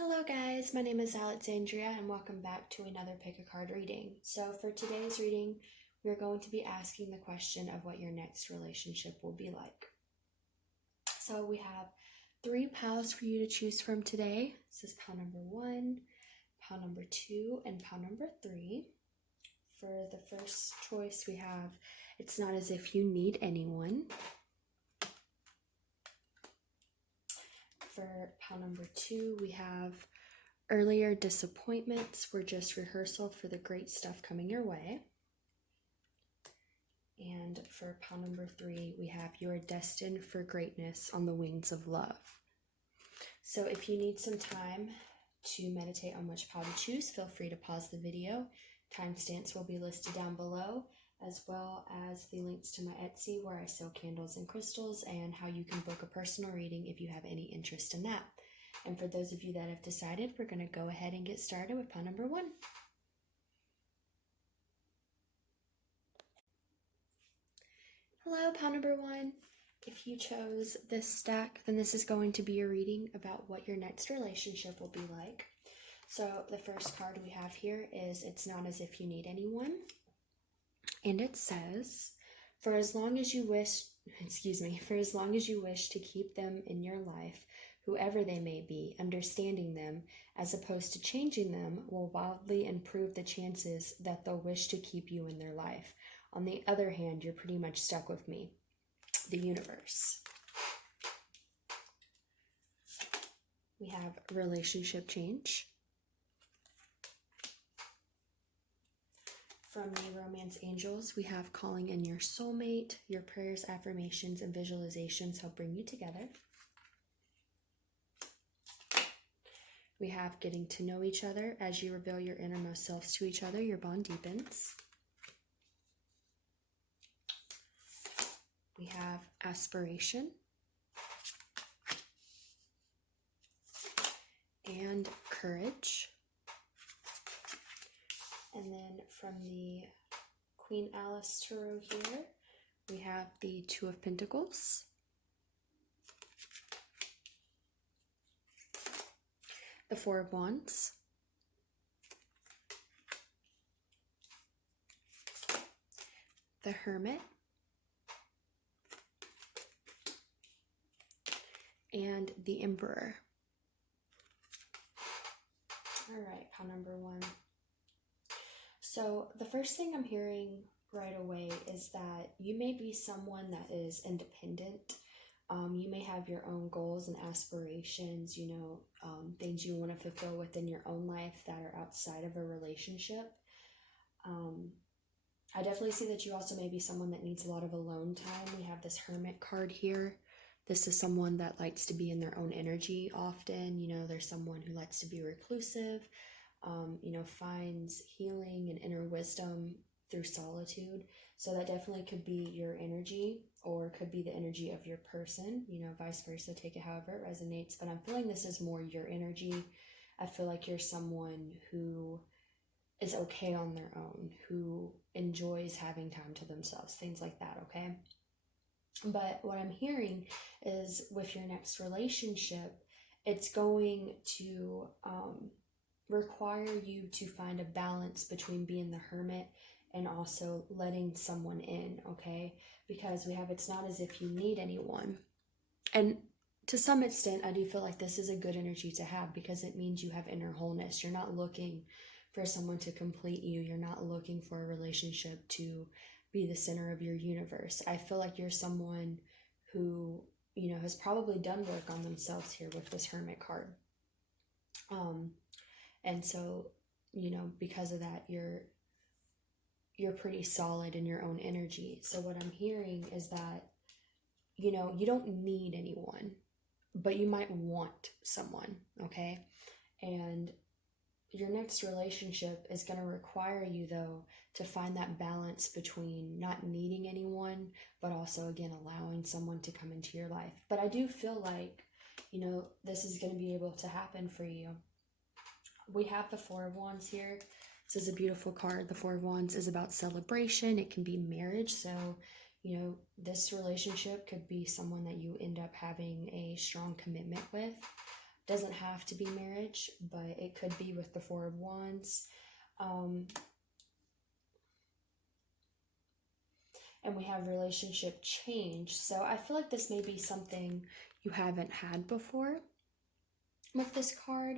Hello guys, my name is Alexandria and welcome back to another pick a card reading. So for today's reading, we're going to be asking the question of what your next relationship will be like. So we have 3 piles for you to choose from today. This is pile number 1, pile number 2, and pile number 3. For the first choice we have, it's not as if you need anyone. For pile number 2, we have earlier disappointments were just rehearsal for the great stuff coming your way. And for pile number 3, we have you are destined for greatness on the wings of love. So if you need some time to meditate on which pile to choose, feel free to pause the video. Timestamps will be listed down below, as well as the links to my Etsy where I sell candles and crystals, and how you can book a personal reading if you have any interest in that. And for those of you that have decided, we're going to go ahead and get started with pile number 1. Hello, pile number 1. If you chose this stack, then this is going to be a reading about what your next relationship will be like. So the first card we have here is It's Not As If You Need Anyone. And it says, for as long as you wish to keep them in your life, whoever they may be, understanding them as opposed to changing them will wildly improve the chances that they'll wish to keep you in their life. On the other hand, you're pretty much stuck with me. The universe. We have relationship change. From the Romance Angels, we have calling in your soulmate. Your prayers, affirmations, and visualizations help bring you together. We have getting to know each other. As you reveal your innermost selves to each other, your bond deepens. We have aspiration. And courage. And then from the Queen Alice Tarot here, we have the Two of Pentacles, the Four of Wands, the Hermit, and the Emperor. All right, pile number 1. So the first thing I'm hearing right away is that you may be someone that is independent. You may have your own goals and aspirations, things you want to fulfill within your own life that are outside of a relationship. I definitely see that you also may be someone that needs a lot of alone time. We have this Hermit card here. This is someone that likes to be in their own energy often. There's someone who likes to be reclusive. Finds healing and inner wisdom through solitude. So that definitely could be your energy, or could be the energy of your person, vice versa. Take it however it resonates. But I'm feeling this is more your energy. I feel like you're someone who is okay on their own, who enjoys having time to themselves, things like that, okay? But what I'm hearing is with your next relationship, it's going to require you to find a balance between being the hermit and also letting someone in, okay? Because we have it's not as if you need anyone. And to some extent, I do feel like this is a good energy to have, because it means you have inner wholeness. You're not looking for someone to complete you. You're not looking for a relationship to be the center of your universe. I feel like you're someone who, has probably done work on themselves here with this Hermit card. And so, because of that, you're pretty solid in your own energy. So what I'm hearing is that, you don't need anyone, but you might want someone, okay? And your next relationship is going to require you, though, to find that balance between not needing anyone, but also, again, allowing someone to come into your life. But I do feel like, this is going to be able to happen for you. We have the Four of Wands here. This is a beautiful card. The Four of Wands is about celebration. It can be marriage. So, this relationship could be someone that you end up having a strong commitment with. Doesn't have to be marriage, but it could be with the Four of Wands. And we have relationship change. So I feel like this may be something you haven't had before with this card.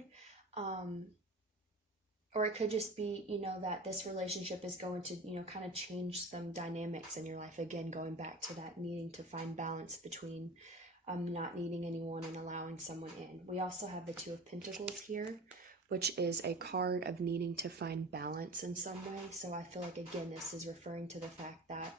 Or it could just be, that this relationship is going to, kind of change some dynamics in your life. Again, going back to that needing to find balance between not needing anyone and allowing someone in. We also have the Two of Pentacles here, which is a card of needing to find balance in some way. So I feel like, again, this is referring to the fact that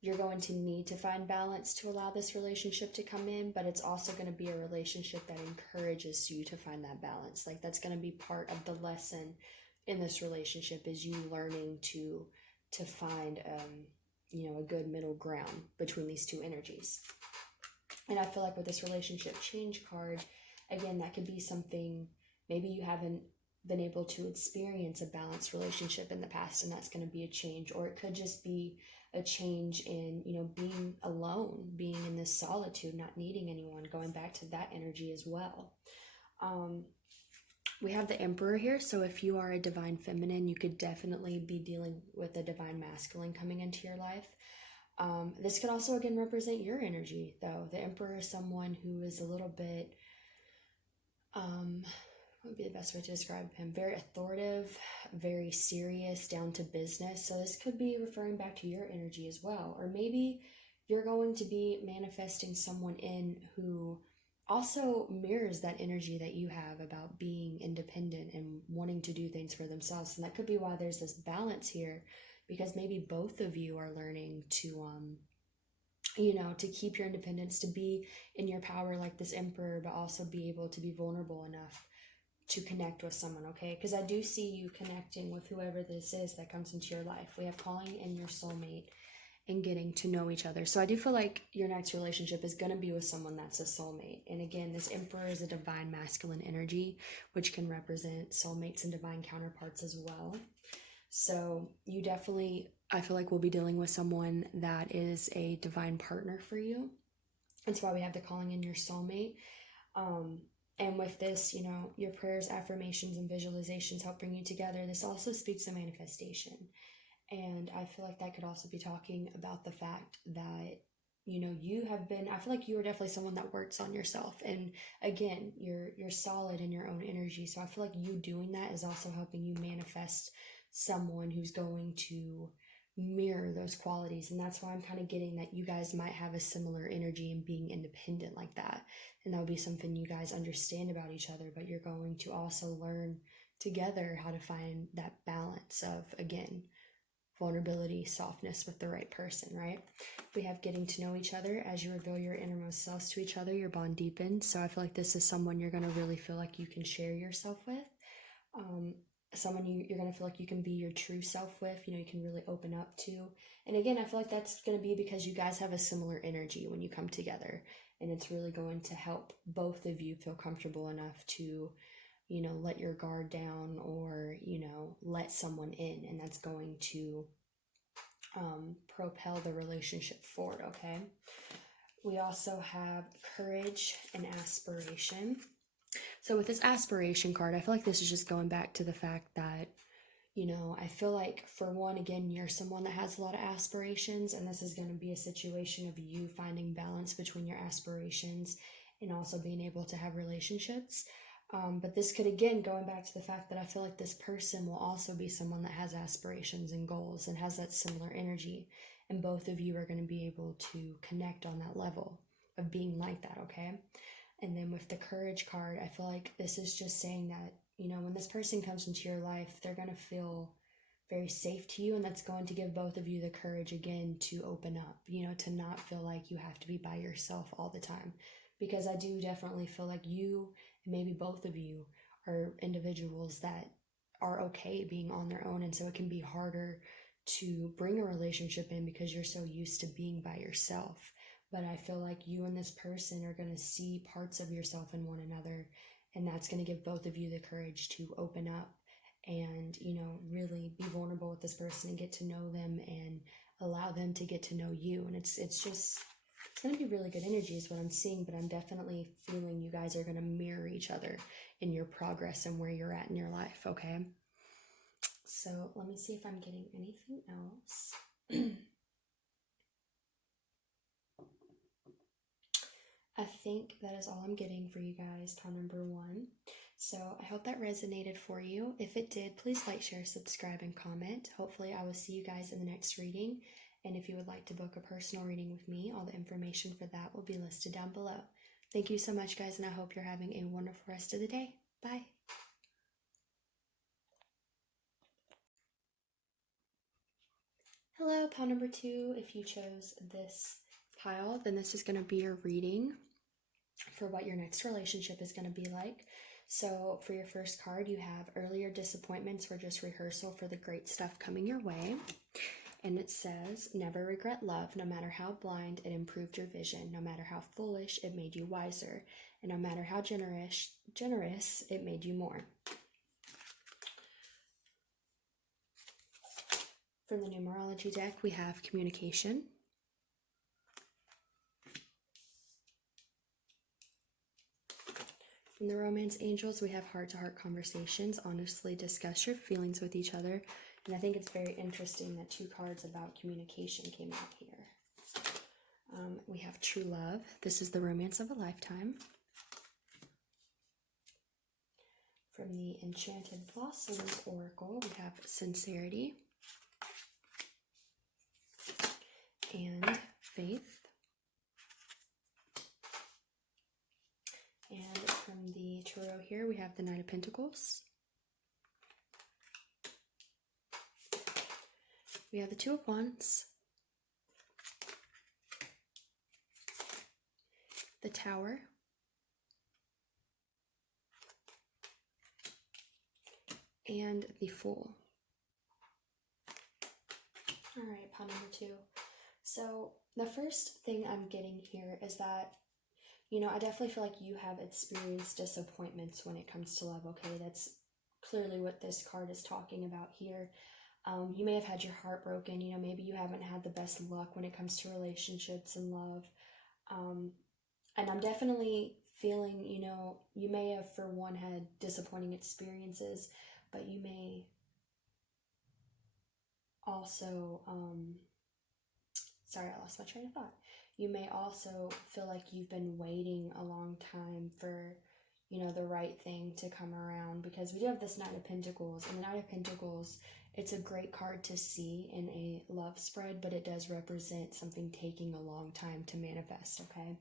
you're going to need to find balance to allow this relationship to come in, but it's also going to be a relationship that encourages you to find that balance. Like, that's going to be part of the lesson in this relationship, is you learning to find, a good middle ground between these two energies. And I feel like with this relationship change card, again, that could be something, maybe you haven't been able to experience a balanced relationship in the past, and that's going to be a change. Or it could just be a change in, being alone, being in this solitude, not needing anyone, going back to that energy as well. We have the Emperor here, so if you are a divine feminine, you could definitely be dealing with a divine masculine coming into your life. This could also, again, represent your energy, though. The Emperor is someone who is a little bit, what would be the best way to describe him? Very authoritative, very serious, down to business. So this could be referring back to your energy as well. Or maybe you're going to be manifesting someone in who also mirrors that energy that you have about being independent and wanting to do things for themselves. And that could be why there's this balance here, because maybe both of you are learning to, to keep your independence, to be in your power like this Emperor, but also be able to be vulnerable enough to connect with someone, okay? Because I do see you connecting with whoever this is that comes into your life. We have calling in your soulmate and getting to know each other. So I do feel like your next relationship is going to be with someone that's a soulmate. And again, this Emperor is a divine masculine energy, which can represent soulmates and divine counterparts as well. So you definitely, I feel like, will be dealing with someone that is a divine partner for you. That's why we have the calling in your soulmate. And with this, your prayers, affirmations, and visualizations help bring you together. This also speaks of manifestation. And I feel like that could also be talking about the fact that, you have been, I feel like you are definitely someone that works on yourself. And again, you're solid in your own energy. So I feel like you doing that is also helping you manifest someone who's going to mirror those qualities. And that's why I'm kind of getting that you guys might have a similar energy in being independent like that. And that would be something you guys understand about each other, but you're going to also learn together how to find that balance of, again, vulnerability, softness with the right person, right? We have getting to know each other. As you reveal your innermost selves to each other, your bond deepens. So I feel like this is someone you're going to really feel like you can share yourself with. Someone you're going to feel like you can be your true self with, you can really open up to. And again, I feel like that's going to be because you guys have a similar energy when you come together. And it's really going to help both of you feel comfortable enough to, let your guard down or, let someone in. And that's going to propel the relationship forward, okay? We also have courage and aspiration. So with this aspiration card, I feel like this is just going back to the fact that, I feel like, for one, again, you're someone that has a lot of aspirations, and this is going to be a situation of you finding balance between your aspirations and also being able to have relationships. But this could, again, going back to the fact that I feel like this person will also be someone that has aspirations and goals and has that similar energy. And both of you are going to be able to connect on that level of being like that, okay? And then with the courage card, I feel like this is just saying that, when this person comes into your life, they're going to feel very safe to you. And that's going to give both of you the courage, again, to open up, to not feel like you have to be by yourself all the time. Because I do definitely feel like you, and maybe both of you, are individuals that are okay being on their own. And so it can be harder to bring a relationship in because you're so used to being by yourself. But I feel like you and this person are going to see parts of yourself in one another, and that's going to give both of you the courage to open up and, really be vulnerable with this person and get to know them and allow them to get to know you. And it's just, It's going to be really good energy is what I'm seeing, but I'm definitely feeling you guys are going to mirror each other in your progress and where you're at in your life, okay? So let me see if I'm getting anything else. I think that is all I'm getting for you guys, card number 1. So I hope that resonated for you. If it did, please like, share, subscribe, and comment. Hopefully I will see you guys in the next reading. And if you would like to book a personal reading with me, all the information for that will be listed down below. Thank you so much, guys, and I hope you're having a wonderful rest of the day. Bye. Hello, pile number 2. If you chose this pile, then this is going to be your reading for what your next relationship is going to be like. So for your first card, you have earlier disappointments were just rehearsal for the great stuff coming your way. And it says, never regret love, no matter how blind it improved your vision, no matter how foolish it made you wiser, and no matter how generous it made you more. From the Numerology deck, we have communication. From the Romance Angels, we have heart-to-heart conversations. Honestly discuss your feelings with each other. And I think it's very interesting that 2 cards about communication came out here. We have true love. This is the romance of a lifetime. From the Enchanted Oracle, we have sincerity and faith. And from the Tarot here, we have the Knight of Pentacles. We have the Two of Wands, the Tower, and the Fool. All right, pile number 2. So the first thing I'm getting here is that, you know, I definitely feel like you have experienced disappointments when it comes to love, okay? That's clearly what this card is talking about here. You may have had your heart broken, you know, maybe you haven't had the best luck when it comes to relationships and love. And I'm definitely feeling, you know, you may have, for one, had disappointing experiences, but you may also, sorry, I lost my train of thought. You may also feel like you've been waiting a long time for, you know, the right thing to come around, because we do have this Knight of Pentacles, and the Knight of Pentacles, it's a great card to see in a love spread, but it does represent something taking a long time to manifest, okay?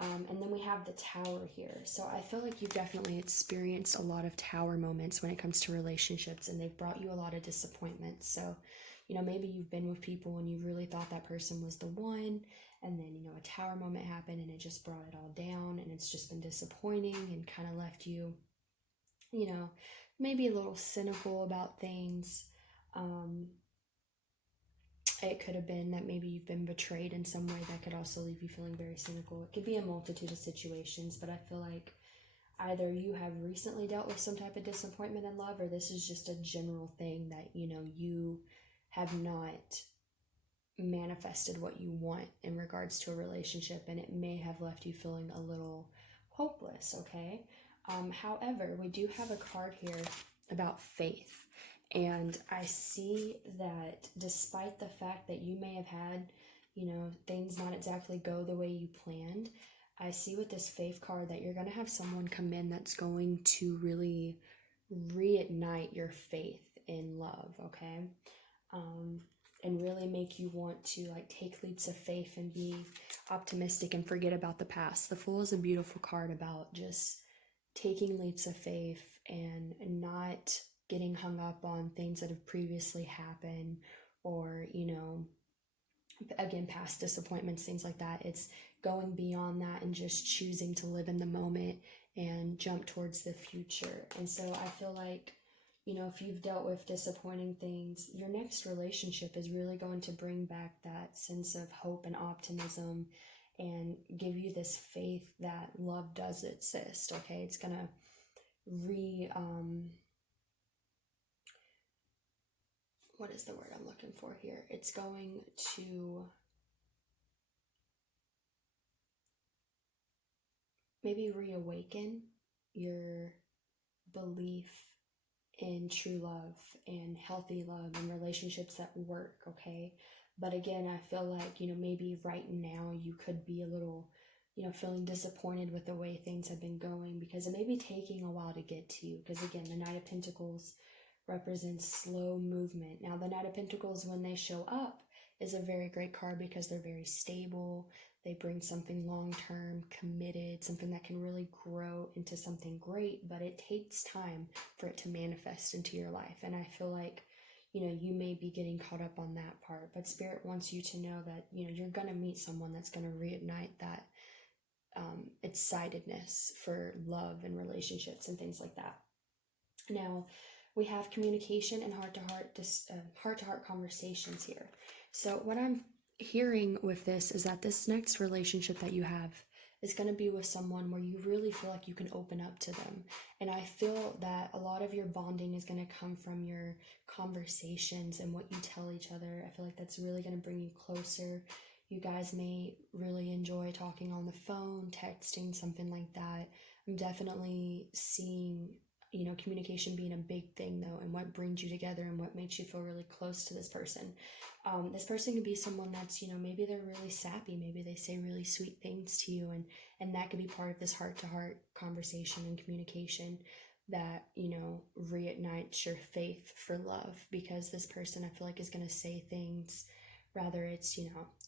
And then we have the Tower here. So I feel like you've definitely experienced a lot of Tower moments when it comes to relationships, and they've brought you a lot of disappointment. So, you know, maybe you've been with people and you really thought that person was the one, and then, you know, a Tower moment happened and it just brought it all down, and it's just been disappointing and kind of left you, you know, maybe a little cynical about things. It could have been that maybe you've been betrayed in some way. That could also leave you feeling very cynical. It could be a multitude of situations, but I feel like either you have recently dealt with some type of disappointment in love, or this is just a general thing that, you know, you have not manifested what you want in regards to a relationship, and it may have left you feeling a little hopeless, okay? However, we do have a card here about faith. And I see that despite the fact that you may have had, you know, things not exactly go the way you planned, I see with this faith card that you're going to have someone come in that's going to really reignite your faith in love, okay? And really make you want to, like, take leaps of faith and be optimistic and forget about the past. The Fool is a beautiful card about just taking leaps of faith and not getting hung up on things that have previously happened, or, you know, again, past disappointments, things like that. It's going beyond that and just choosing to live in the moment and jump towards the future. And so I feel like, you know, if you've dealt with disappointing things, your next relationship is really going to bring back that sense of hope and optimism and give you this faith that love does exist, okay? It's going to what is the word I'm looking for here? It's going to maybe reawaken your belief in true love and healthy love and relationships that work, okay? But again, I feel like, maybe right now you could be a little, feeling disappointed with the way things have been going because it may be taking a while to get to you. Because again, the Knight of Pentacles represents slow movement. Now, the Knight of Pentacles, when they show up, is a very great card because they're very stable. They bring something long-term, committed, something that can really grow into something great, but it takes time for it to manifest into your life. And I feel like, you may be getting caught up on that part, but Spirit wants you to know that, you're going to meet someone that's going to reignite that excitedness for love and relationships and things like that. Now, we have communication and heart-to-heart conversations here. So what I'm hearing with this is that this next relationship that you have is going to be with someone where you really feel like you can open up to them. And I feel that a lot of your bonding is going to come from your conversations and what you tell each other. I feel like that's really going to bring you closer. You guys may really enjoy talking on the phone, texting, something like that. I'm definitely seeing, communication being a big thing though, and what brings you together and what makes you feel really close to this person. This person could be someone that's, maybe they're really sappy, maybe they say really sweet things to you, and that could be part of this heart-to-heart conversation and communication that, reignites your faith for love, because this person I feel like is going to say things, rather it's,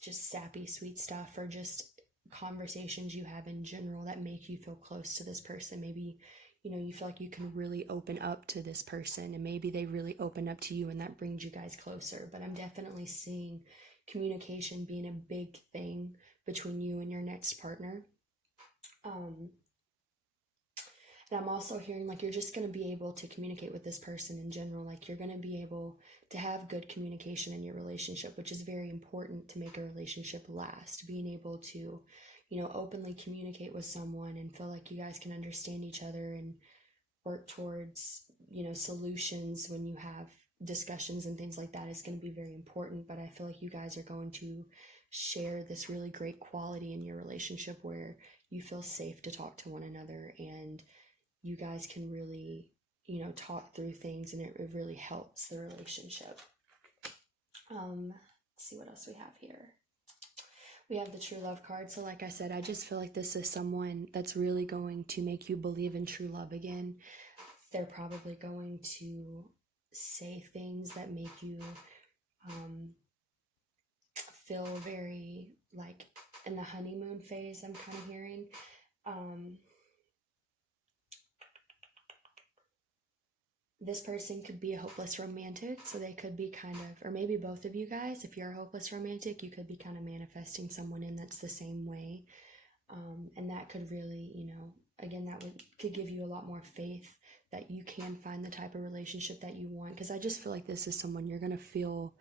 just sappy sweet stuff or just conversations you have in general that make you feel close to this person. Maybe you feel like you can really open up to this person, and maybe they really open up to you, and that brings you guys closer. But I'm definitely seeing communication being a big thing between you and your next partner. And I'm also hearing like you're just going to be able to communicate with this person in general. Like you're going to be able to have good communication in your relationship, which is very important to make a relationship last. Being able to openly communicate with someone and feel like you guys can understand each other and work towards, solutions when you have discussions and things like that is going to be very important. But I feel like you guys are going to share this really great quality in your relationship where you feel safe to talk to one another, and you guys can really, talk through things, and it really helps the relationship. Let's see what else we have here. We have the true love card. So like I said, I just feel like this is someone that's really going to make you believe in true love again. They're probably going to say things that make you feel very like in the honeymoon phase, I'm kind of hearing. This person could be a hopeless romantic, so they could be kind of, or maybe both of you guys, if you're a hopeless romantic, you could be kind of manifesting someone in that's the same way. And that could really, again, could give you a lot more faith that you can find the type of relationship that you want. Because I just feel like this is someone you're going to feel,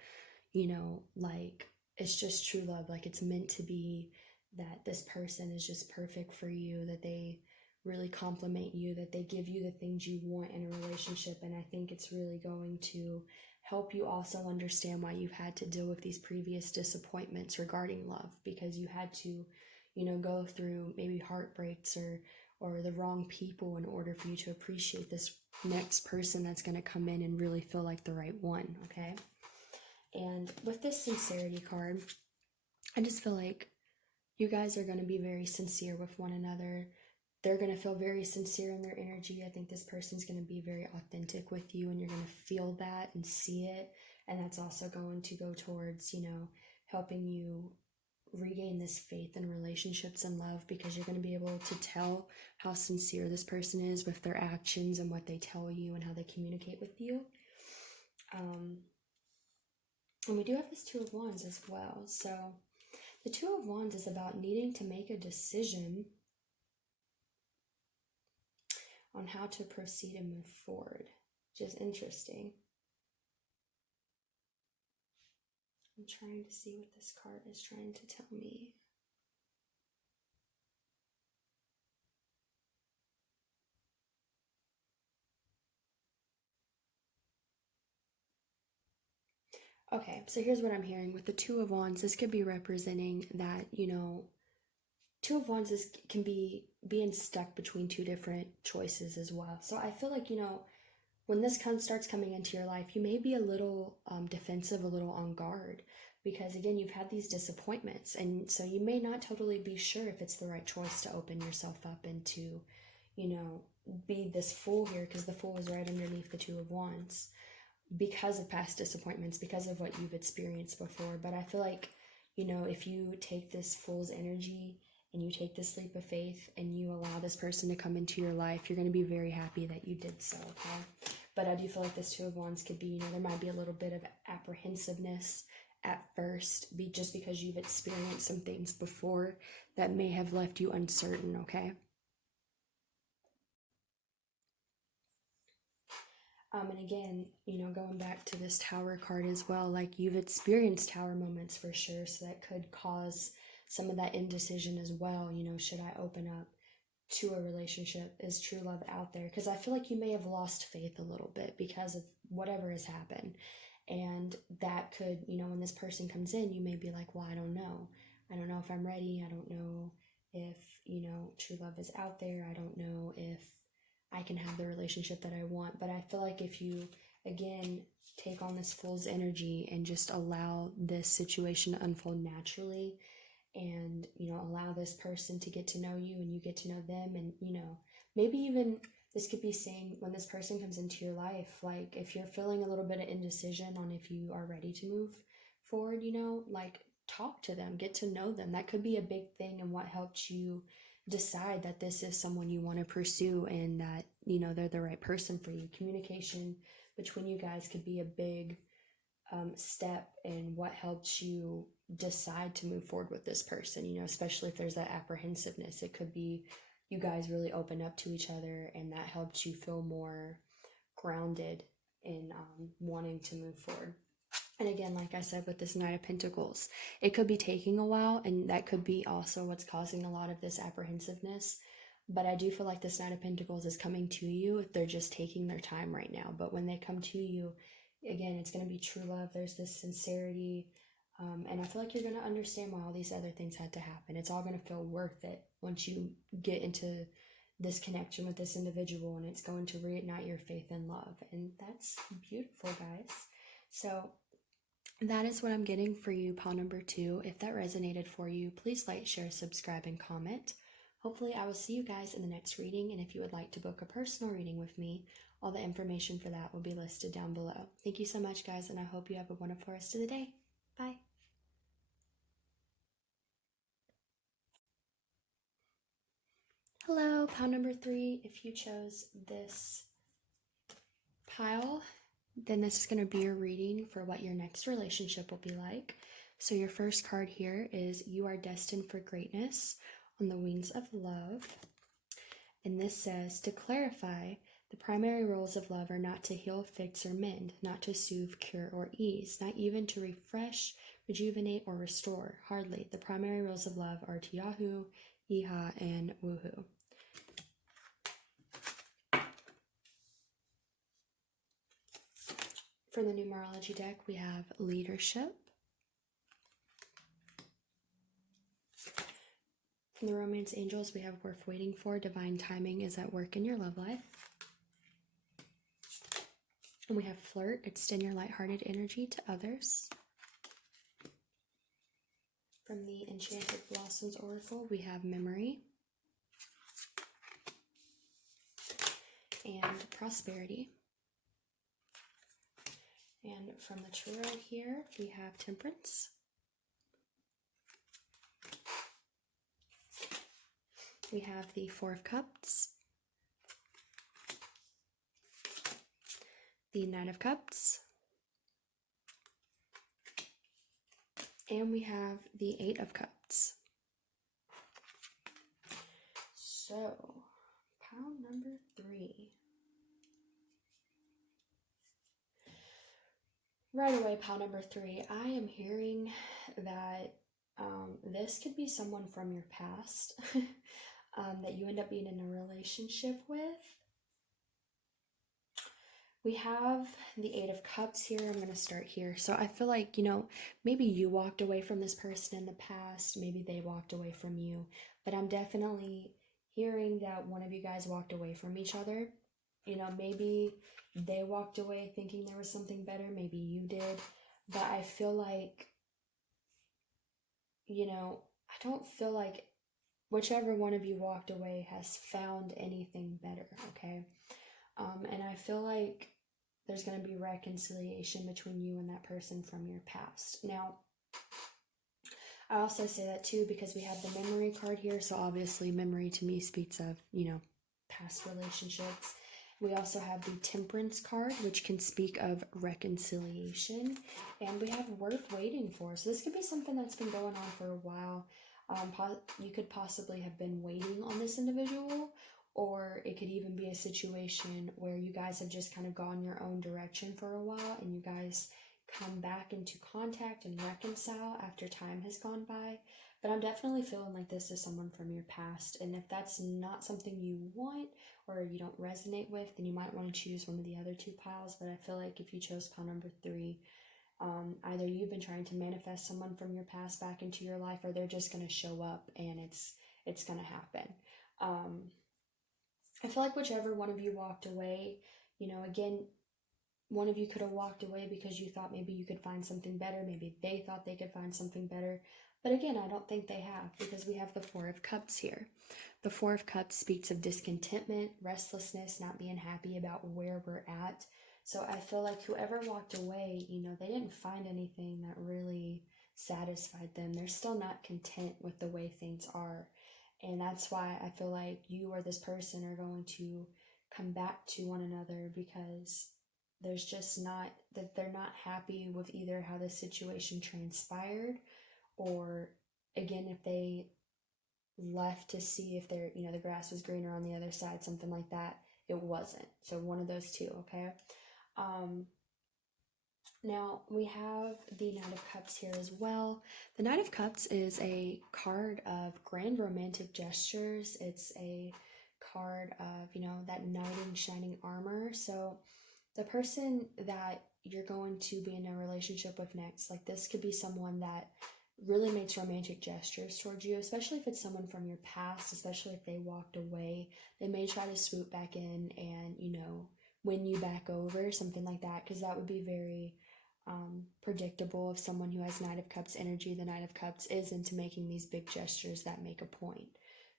like it's just true love. Like it's meant to be, that this person is just perfect for you, that they really compliment you, that they give you the things you want in a relationship. And I think it's really going to help you also understand why you've had to deal with these previous disappointments regarding love, because you had to, go through maybe heartbreaks or the wrong people in order for you to appreciate this next person that's going to come in and really feel like the right one, okay? And with this sincerity card, I just feel like you guys are going to be very sincere with one another. They're going to feel very sincere in their energy. I think this person's going to be very authentic with you, and you're going to feel that and see it. And that's also going to go towards, helping you regain this faith in relationships and love, because you're going to be able to tell how sincere this person is with their actions and what they tell you and how they communicate with you. And we do have this Two of Wands as well. So the Two of Wands is about needing to make a decision on how to proceed and move forward, which is interesting. I'm trying to see what this card is trying to tell me. Okay, so here's what I'm hearing. With the Two of Wands, this could be representing that, Two of Wands can be being stuck between two different choices as well. So I feel like, when this starts coming into your life, you may be a little defensive, a little on guard, because again, you've had these disappointments, and so you may not totally be sure if it's the right choice to open yourself up and to, be this Fool here, because the Fool is right underneath the Two of Wands, because of past disappointments, because of what you've experienced before. But I feel like, if you take this Fool's energy and you take this leap of faith and you allow this person to come into your life, you're going to be very happy that you did so, okay? But I do feel like this Two of Wands could be, there might be a little bit of apprehensiveness at first, just because you've experienced some things before that may have left you uncertain, okay? And again, going back to this Tower card as well, like you've experienced Tower moments for sure, so that could cause some of that indecision as well. Should I open up to a relationship? Is true love out there? Because I feel like you may have lost faith a little bit because of whatever has happened. And that could, when this person comes in, you may be like, well, I don't know. I don't know if I'm ready. I don't know if, true love is out there. I don't know if I can have the relationship that I want. But I feel like if you, again, take on this Fool's energy and just allow this situation to unfold naturally, and allow this person to get to know you and you get to know them, and maybe even this could be saying, when this person comes into your life, like if you're feeling a little bit of indecision on if you are ready to move forward, like talk to them, get to know them. That could be a big thing, and what helps you decide that this is someone you want to pursue, and that they're the right person for you. Communication between you guys could be a big step in what helps you decide to move forward with this person, especially if there's that apprehensiveness. It could be you guys really open up to each other, and that helps you feel more grounded in wanting to move forward. And again, like I said, with this Knight of Pentacles, it could be taking a while, and that could be also what's causing a lot of this apprehensiveness. But I do feel like this Knight of Pentacles is coming to you. They're just taking their time right now. But when they come to you, again, it's going to be true love. There's this sincerity. And I feel like you're going to understand why all these other things had to happen. It's all going to feel worth it once you get into this connection with this individual, and it's going to reignite your faith and love. And that's beautiful, guys. So that is what I'm getting for you, pile number 2. If that resonated for you, please like, share, subscribe, and comment. Hopefully I will see you guys in the next reading, and if you would like to book a personal reading with me, all the information for that will be listed down below. Thank you so much, guys, and I hope you have a wonderful rest of the day. Bye. Hello, pile number 3. If you chose this pile, then this is going to be your reading for what your next relationship will be like. So your first card here is You Are Destined for Greatness on the Wings of Love. And this says, to clarify, the primary roles of love are not to heal, fix, or mend, not to soothe, cure, or ease, not even to refresh, rejuvenate, or restore. Hardly. The primary roles of love are to Yahoo, Yeehaw, and Woohoo. For the numerology deck, we have Leadership. From the Romance Angels, we have Worth Waiting For. Divine timing is at work in your love life. And we have Flirt. Extend your lighthearted energy to others. From the Enchanted Blossoms Oracle, we have Memory. And Prosperity. And from the Tarot here, we have Temperance. We have the Four of Cups, the Knight of Cups, and we have the Eight of Cups. So, pile number 3. Right away, pile number 3, I am hearing that this could be someone from your past that you end up being in a relationship with. We have the Eight of Cups here. I'm going to start here. So I feel like, maybe you walked away from this person in the past. Maybe they walked away from you. but I'm definitely hearing that one of you guys walked away from each other. You know, maybe they walked away thinking there was something better, maybe you did, but I feel like, you know, I don't feel like whichever one of you walked away has found anything better, okay? And I feel like there's going to be reconciliation between you and that person from your past. Now, I also say that too because we have the memory card here, so obviously memory to me speaks of, you know, past relationships. We also have the Temperance card, which can speak of reconciliation, and we have worth waiting for. So this could be something that's been going on for a while. You could possibly have been waiting on this individual, or it could even be a situation where you guys have just kind of gone your own direction for a while and you guys come back into contact and reconcile after time has gone by. But I'm definitely feeling like this is someone from your past, and if that's not something you want or you don't resonate with, then you might want to choose one of the other two piles. But I feel like if you chose pile number 3, either you've been trying to manifest someone from your past back into your life, or they're just going to show up and it's going to happen. I feel like whichever one of you walked away, you know, again, one of you could have walked away because you thought maybe you could find something better. Maybe they thought they could find something better. But again, I don't think they have, because we have the Four of Cups here. The Four of Cups speaks of discontentment, restlessness, not being happy about where we're at. So I feel like whoever walked away, you know, they didn't find anything that really satisfied them. They're still not content with the way things are. And that's why I feel like you or this person are going to come back to one another, because there's just not, that they're not happy with either how the situation transpired, or again, if they left to see if they're, you know, the grass was greener on the other side, something like that. It wasn't. So one of those two, okay? Now we have the Knight of Cups here as well. The Knight of Cups is a card of grand romantic gestures. It's a card of, you know, that knight in shining armor. So the person that you're going to be in a relationship with next, like this could be someone that really makes romantic gestures towards you, especially if it's someone from your past, especially if they walked away. They may try to swoop back in and, you know, win you back over, something like that, because that would be very predictable of someone who has Knight of Cups energy. The Knight of Cups is into making these big gestures that make a point.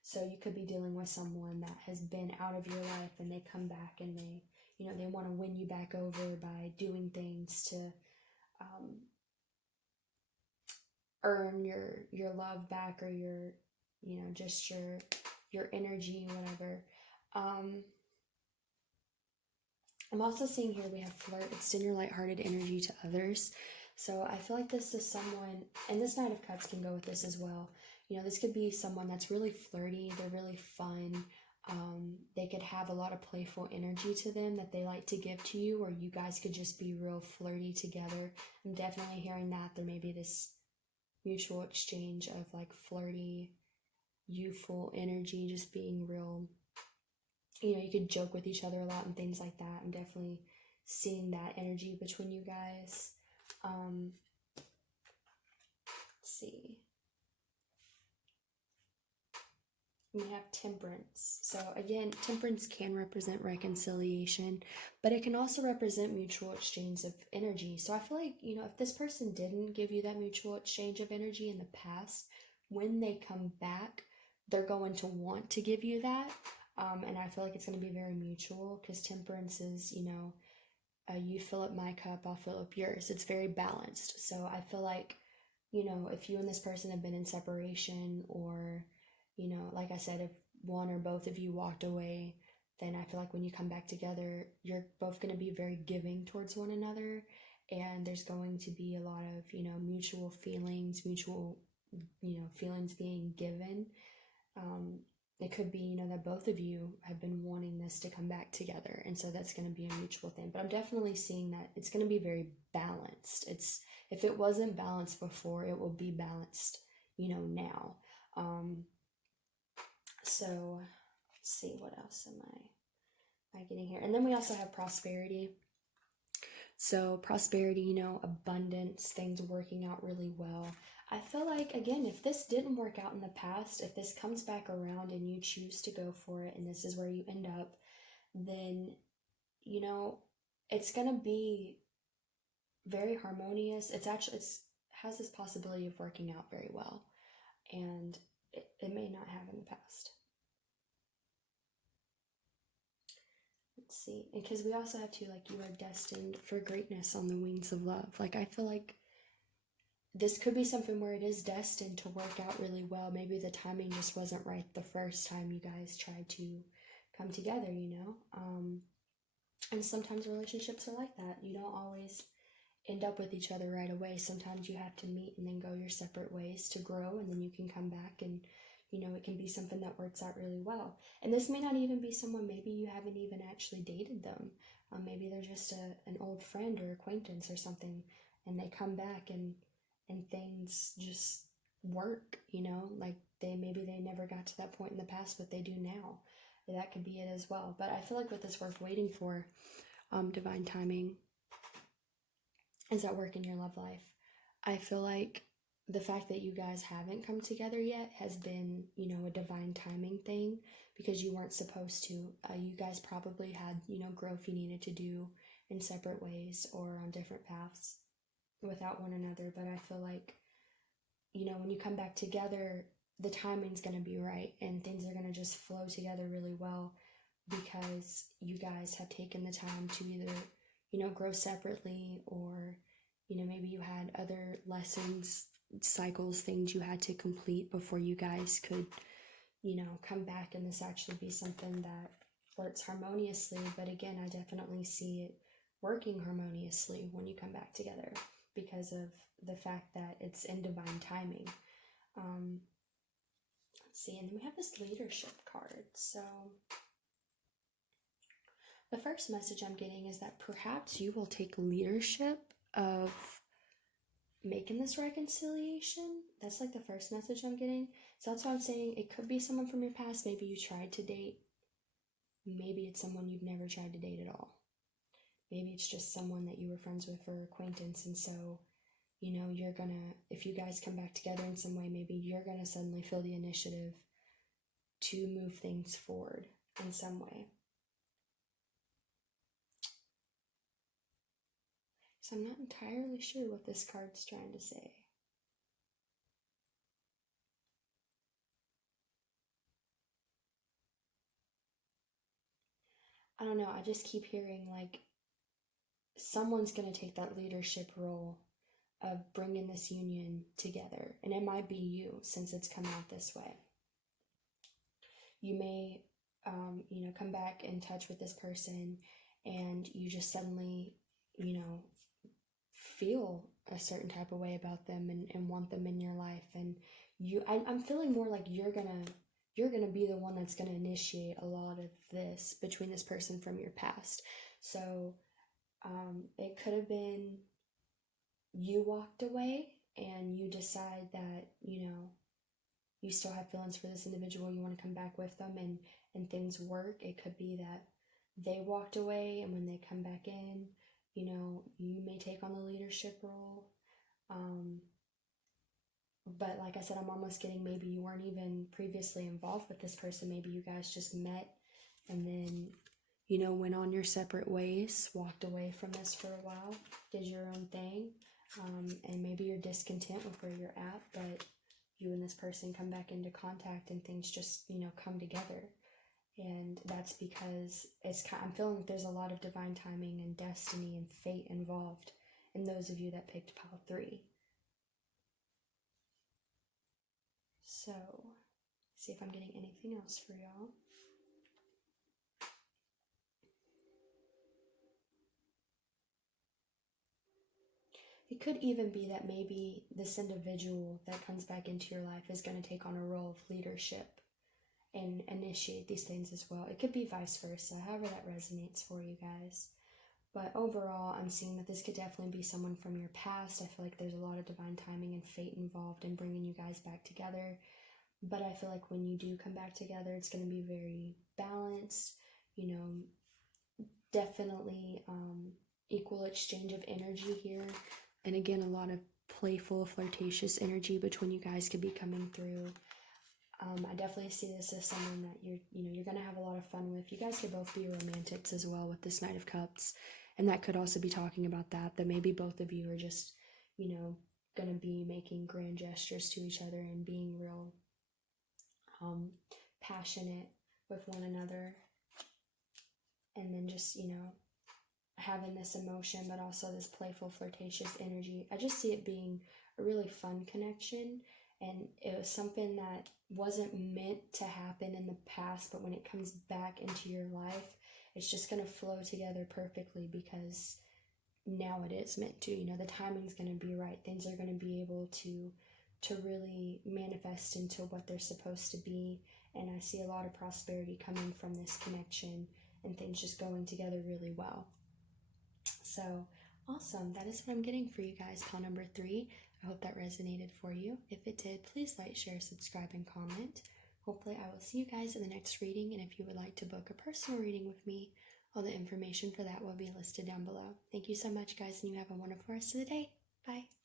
So you could be dealing with someone that has been out of your life and they come back and they, you know, they want to win you back over by doing things to earn your love back, or your, you know, just your energy, whatever. I'm also seeing here we have flirt, extend your lighthearted energy to others. So I feel like this is someone, and this Knight of Cups can go with this as well. You know, this could be someone that's really flirty, they're really fun. They could have a lot of playful energy to them that they like to give to you, or you guys could just be real flirty together. I'm definitely hearing that there may be this mutual exchange of like flirty, youthful energy, just being real. You know, you could joke with each other a lot and things like that. I'm definitely seeing that energy between you guys. Let's see. We have Temperance. So again, Temperance can represent reconciliation, but it can also represent mutual exchange of energy. So I feel like, you know, if this person didn't give you that mutual exchange of energy in the past, when they come back, they're going to want to give you that. And I feel like it's going to be very mutual, because Temperance is, you know, you fill up my cup, I'll fill up yours. It's very balanced. So I feel like, you know, if you and this person have been in separation, or, you know, like I said, if one or both of you walked away, then I feel like when you come back together, you're both going to be very giving towards one another. And there's going to be a lot of, you know, mutual feelings, you know, feelings being given. It could be, you know, that both of you have been wanting this to come back together, and so that's going to be a mutual thing. But I'm definitely seeing that it's going to be very balanced. If it wasn't balanced before, it will be balanced, you know, now. So let's see, what else am I getting here? And then we also have prosperity. So prosperity, you know, abundance, things working out really well. I feel like, again, if this didn't work out in the past, if this comes back around and you choose to go for it and this is where you end up, then, you know, it's going to be very harmonious. It's has this possibility of working out very well, and it may not have in the past. Let's see, because we also have to, like, you are destined for greatness on the wings of love. Like, I feel like this could be something where it is destined to work out really well. Maybe the timing just wasn't right the first time you guys tried to come together, you know? And sometimes relationships are like that. You don't always end up with each other right away. Sometimes you have to meet and then go your separate ways to grow, and then you can come back and, you know, it can be something that works out really well. And this may not even be someone, maybe you haven't even actually dated them. Maybe they're just an old friend or acquaintance or something, and they come back and things just work, you know, like maybe they never got to that point in the past, but they do now. That could be it as well. But I feel like with this worth waiting for, divine timing, is at work in your love life. I feel like the fact that you guys haven't come together yet has been, you know, a divine timing thing, because you weren't supposed to. You guys probably had, you know, growth you needed to do in separate ways or on different paths without one another. But I feel like, you know, when you come back together, the timing's going to be right and things are going to just flow together really well, because you guys have taken the time to either, you know, grow separately, or, you know, maybe you had other lessons, cycles, things you had to complete before you guys could, you know, come back and this actually be something that works harmoniously. But again, I definitely see it working harmoniously when you come back together, because of the fact that it's in divine timing. Let's see, and then we have this leadership card. So the first message I'm getting is that perhaps you will take leadership of making this reconciliation. That's like the first message I'm getting. So that's why I'm saying it could be someone from your past. Maybe you tried to date. Maybe it's someone you've never tried to date at all. Maybe it's just someone that you were friends with or acquaintance, and so, you know, you're gonna, if you guys come back together in some way, maybe you're gonna suddenly feel the initiative to move things forward in some way. So I'm not entirely sure what this card's trying to say. I don't know, I just keep hearing like someone's going to take that leadership role of bringing this union together. And it might be you, since it's come out this way. You may, you know, come back in touch with this person and you just suddenly, you know, feel a certain type of way about them and want them in your life. And I'm feeling more like you're gonna be the one that's gonna initiate a lot of this between this person from your past. So it could have been you walked away and you decide that, you know, you still have feelings for this individual, you want to come back with them, and things work. It could be that they walked away, and when they come back in, you know, you may take on the leadership role. But like I said, I'm almost getting maybe you weren't even previously involved with this person. Maybe you guys just met and then, you know, went on your separate ways, walked away from this for a while, did your own thing, and maybe you're discontent with where you're at, but you and this person come back into contact and things just, you know, come together. And that's because I'm feeling like there's a lot of divine timing and destiny and fate involved in those of you that picked pile 3. So, see if I'm getting anything else for y'all. It could even be that maybe this individual that comes back into your life is going to take on a role of leadership and initiate these things as well. It could be vice versa, however that resonates for you guys. But overall, I'm seeing that this could definitely be someone from your past. I feel like there's a lot of divine timing and fate involved in bringing you guys back together. But I feel like when you do come back together, it's going to be very balanced, you know, definitely equal exchange of energy here. And again, a lot of playful, flirtatious energy between you guys could be coming through. I definitely see this as someone that you're going to have a lot of fun with. You guys could both be romantics as well with this Knight of Cups. And that could also be talking about that maybe both of you are just, going to be making grand gestures to each other and being real passionate with one another. And then just, having this emotion, but also this playful, flirtatious energy. I just see it being a really fun connection. And it was something that wasn't meant to happen in the past, but when it comes back into your life, it's just going to flow together perfectly because now it is meant to. The timing's going to be right. Things are going to be able to really manifest into what they're supposed to be. And I see a lot of prosperity coming from this connection and things just going together really well. So awesome. That is what I'm getting for you guys. Pile number 3. I hope that resonated for you. If it did, please like, share, subscribe, and comment. Hopefully I will see you guys in the next reading. And if you would like to book a personal reading with me, all the information for that will be listed down below. Thank you so much, guys, and you have a wonderful rest of the day. Bye.